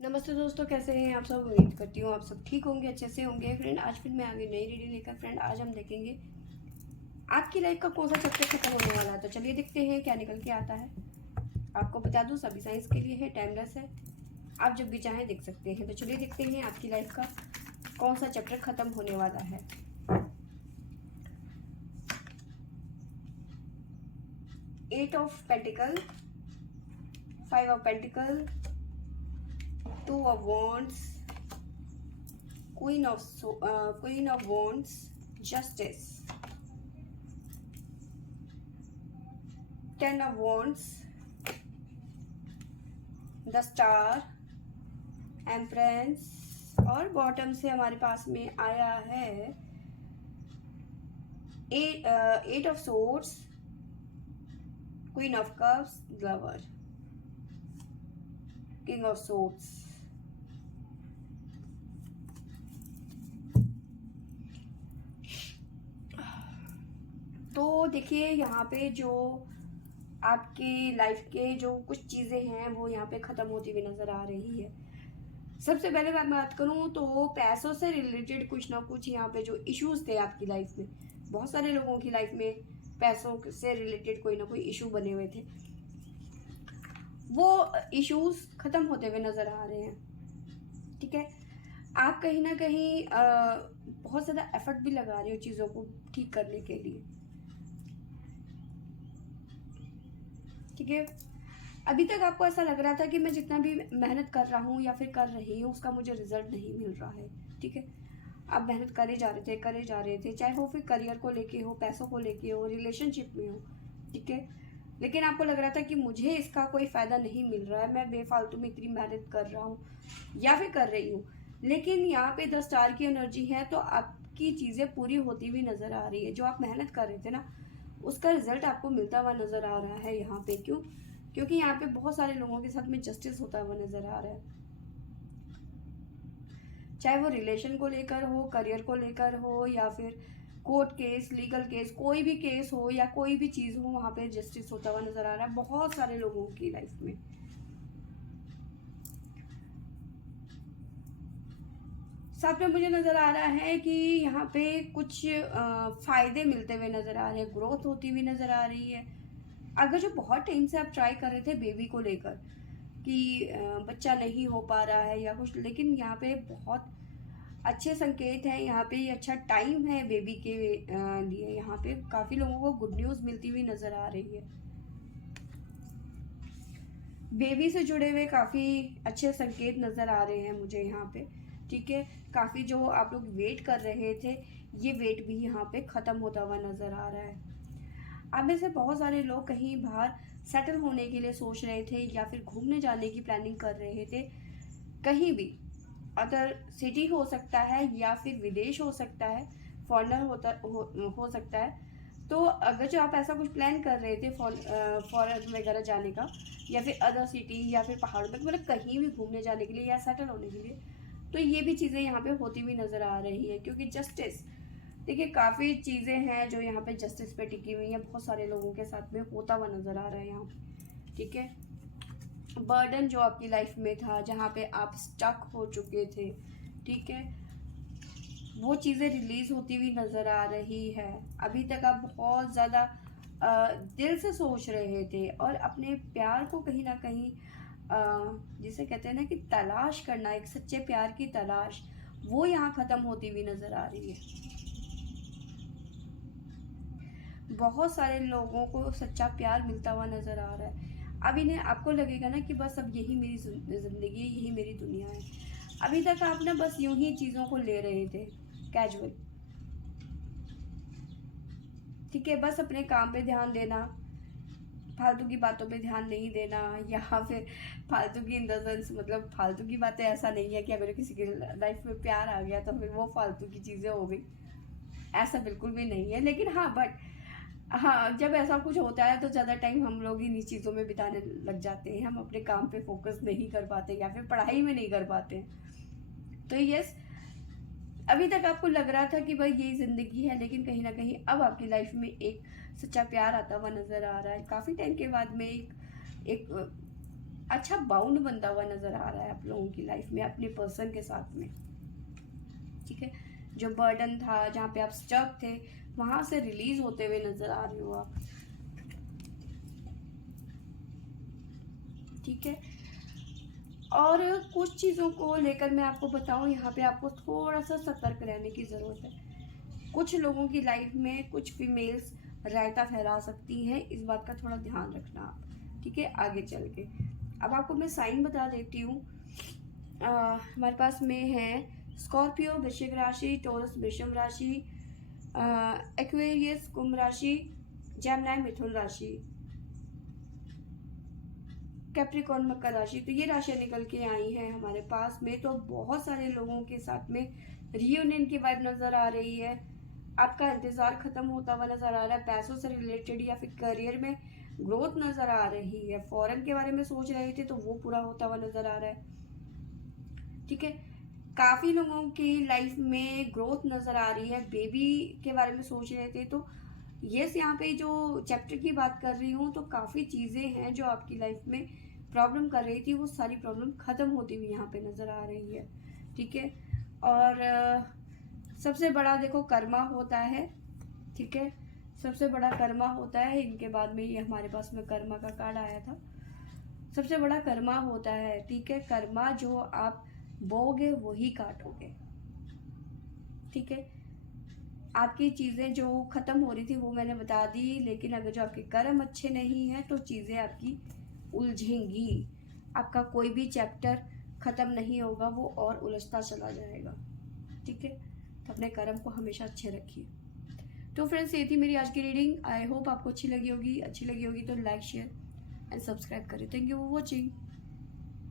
नमस्ते दोस्तों, कैसे हैं आप सब। उम्मीद करती हूँ आप सब ठीक होंगे, अच्छे से होंगे। फ्रेंड, आज फिर मैं आ गई नई रीडिंग लेकर। फ्रेंड, आज हम देखेंगे आपकी लाइफ का कौन सा चैप्टर खत्म होने वाला है। तो चलिए देखते हैं क्या निकल के आता है। आपको बता दूँ, सभी साइंस के लिए है, टाइमलेस है, आप जब भी चाहें देख सकते हैं। तो चलिए देखते हैं आपकी लाइफ का कौन सा चैप्टर खत्म होने वाला है। Eight of pentacle, five of pentacle, two of wands, queen of wands, justice, ten of wands, the star, empress, और बॉटम से हमारे पास में आया है eight of swords, queen of cups, lover, king of swords. तो देखिए यहाँ पे जो आपकी लाइफ के जो कुछ चीज़ें हैं वो यहाँ पे ख़त्म होती हुई नज़र आ रही है। सबसे पहले मैं बात करूँ तो पैसों से रिलेटेड कुछ ना कुछ यहाँ पे जो इश्यूज थे आपकी लाइफ में, बहुत सारे लोगों की लाइफ में पैसों से रिलेटेड कोई ना कोई इशू बने हुए थे, वो इश्यूज ख़त्म होते हुए नज़र आ रहे हैं। ठीक है, आप कहीं ना कहीं बहुत ज़्यादा एफर्ट भी लगा रहे हो चीज़ों को ठीक करने के लिए। ठीक है, अभी तक आपको ऐसा लग रहा था कि मैं जितना भी मेहनत कर रहा हूँ या फिर कर रही हूँ उसका मुझे रिजल्ट नहीं मिल रहा है। ठीक है, आप मेहनत करे जा रहे थे, चाहे वो फिर करियर को लेके हो, पैसों को लेके हो, रिलेशनशिप में हो। ठीक है, लेकिन आपको लग रहा था कि मुझे इसका कोई फ़ायदा नहीं मिल रहा है, मैं बेफालतू में इतनी मेहनत कर रहा हूँ या फिर कर रही हूँ। लेकिन यहाँ पे 10 स्टार की एनर्जी है, तो आपकी चीज़ें पूरी होती हुई नज़र आ रही है। जो आप मेहनत कर रहे थे ना, उसका रिजल्ट आपको मिलता हुआ नज़र आ रहा है यहाँ पे। क्यों? क्योंकि यहाँ पे बहुत सारे लोगों के साथ में जस्टिस होता हुआ नज़र आ रहा है, चाहे वो रिलेशन को लेकर हो, करियर को लेकर हो, या फिर कोर्ट केस, लीगल केस, कोई भी केस हो या कोई भी चीज़ हो, वहाँ पे जस्टिस होता हुआ नज़र आ रहा है बहुत सारे लोगों की लाइफ में। साथ में मुझे नज़र आ रहा है कि यहाँ पे कुछ फ़ायदे मिलते हुए नज़र आ रहे हैं, ग्रोथ होती हुई नज़र आ रही है। अगर जो बहुत टाइम से आप ट्राई कर रहे थे बेबी को लेकर कि बच्चा नहीं हो पा रहा है या कुछ, लेकिन यहाँ पे बहुत अच्छे संकेत हैं। यहाँ पे ये अच्छा टाइम है बेबी के लिए। यहाँ पे काफ़ी लोगों को गुड न्यूज़ मिलती हुई नज़र आ रही है। बेबी से जुड़े हुए काफ़ी अच्छे संकेत नज़र आ रहे हैं मुझे यहाँ पे। ठीक है, काफ़ी जो आप लोग वेट कर रहे थे, ये वेट भी यहाँ पे ख़त्म होता हुआ नज़र आ रहा है। आप में से बहुत सारे लोग कहीं बाहर सेटल होने के लिए सोच रहे थे या फिर घूमने जाने की प्लानिंग कर रहे थे, कहीं भी अदर सिटी हो सकता है या फिर विदेश हो सकता है, फॉरेनर हो सकता है। तो अगर जो आप ऐसा कुछ प्लान कर रहे थे फॉरेन वगैरह जाने का, या फिर अदर सिटी या फिर पहाड़ों पे, मतलब कहीं भी घूमने जाने के लिए या सेटल होने के लिए, तो ये भी चीज़ें यहाँ पे होती हुई नज़र आ रही है। क्योंकि जस्टिस, देखिए काफ़ी चीज़ें हैं जो यहाँ पे जस्टिस पे टिकी हुई हैं, बहुत सारे लोगों के साथ में होता हुआ नज़र आ रहा है यहाँ। ठीक है, बर्डन जो आपकी लाइफ में था, जहाँ पे आप स्टक हो चुके थे, ठीक है, वो चीज़ें रिलीज होती हुई नज़र आ रही है। अभी तक आप बहुत ज़्यादा दिल से सोच रहे थे और अपने प्यार को कहीं ना कहीं जिसे कहते हैं ना कि तलाश करना, एक सच्चे प्यार की तलाश, वो यहाँ ख़त्म होती हुई नज़र आ रही है। बहुत सारे लोगों को सच्चा प्यार मिलता हुआ नज़र आ रहा है। अब इन्हें आपको लगेगा ना कि बस अब यही मेरी ज़िंदगी है, यही मेरी दुनिया है। अभी तक आप ना बस यूं ही चीज़ों को ले रहे थे कैजुअल। ठीक है, बस अपने काम पे ध्यान देना, फालतू की बातों पे ध्यान नहीं देना, या फिर फालतू की इन द सेंस, मतलब फालतू की बातें ऐसा नहीं है कि अगर किसी की लाइफ में प्यार आ गया तो फिर वो फालतू की चीज़ें हो गई, ऐसा बिल्कुल भी नहीं है। लेकिन हाँ, बट हाँ, जब ऐसा कुछ होता है तो ज़्यादा टाइम हम लोग इन्हीं चीज़ों में बिताने लग जाते हैं, हम अपने काम पे फोकस नहीं कर पाते या फिर पढ़ाई में नहीं कर पाते। तो यस, अभी तक आपको लग रहा था कि भाई यही ज़िंदगी है, लेकिन कहीं ना कहीं अब आपकी लाइफ में एक सच्चा प्यार आता हुआ नज़र आ रहा है। काफ़ी टाइम के बाद में एक अच्छा बाउंड बनता हुआ नजर आ रहा है आप लोगों की लाइफ में अपने पर्सन के साथ में, ठीक है। जो बर्डन था, जहाँ पे आप स्टक थे, वहां से रिलीज होते हुए नजर आ रहे हो आप, ठीक है। और कुछ चीज़ों को लेकर मैं आपको बताऊं, यहाँ पे आपको थोड़ा सा सतर्क रहने की ज़रूरत है। कुछ लोगों की लाइफ में कुछ फीमेल्स रायता फैला सकती हैं, इस बात का थोड़ा ध्यान रखना आप, ठीक है, आगे चल के। अब आपको मैं साइन बता देती हूँ। हमारे पास में है स्कॉर्पियो वृश्चिक राशि, टॉरस वृषभ राशि, एक्वेरियस कुंभ राशि, जेमिनी मिथुन राशि, कैप्रिकॉर्न मकर राशि। तो ये राशियां निकल के आई हैं हमारे पास में। तो बहुत सारे लोगों के साथ में रियूनियन की वाइब नजर आ रही है, आपका इंतजार खत्म होता हुआ नजर आ रहा है, पैसों से रिलेटेड या फिर करियर में ग्रोथ नजर आ रही है, फॉरेन के बारे में सोच रहे थे तो वो पूरा होता हुआ नजर आ रहा है, ठीक है। काफी लोगों की लाइफ में ग्रोथ नजर आ रही है, बेबी के बारे में सोच रहे थे तो यस, यहाँ पे जो चैप्टर की बात कर रही हूँ तो काफी चीजें हैं जो आपकी लाइफ में प्रॉब्लम कर रही थी, वो सारी प्रॉब्लम खत्म होती हुई यहाँ पे नजर आ रही है, ठीक है। और सबसे बड़ा देखो कर्मा होता है, ठीक है, सबसे बड़ा कर्मा होता है। इनके बाद में ये हमारे पास में कर्मा का कार्ड आया था, सबसे बड़ा कर्मा होता है, ठीक है। कर्मा जो आप बोगे वही काटोगे, ठीक है। आपकी चीज़ें जो ख़त्म हो रही थी वो मैंने बता दी, लेकिन अगर जो आपके कर्म अच्छे नहीं हैं तो चीज़ें आपकी उलझेंगी, आपका कोई भी चैप्टर ख़त्म नहीं होगा, वो और उलझता चला जाएगा, ठीक है। तो अपने कर्म को हमेशा अच्छे रखिए। तो फ्रेंड्स, ये थी मेरी आज की रीडिंग। आई होप आपको अच्छी लगी होगी तो लाइक शेयर एंड सब्सक्राइब करें। Thank you for watching.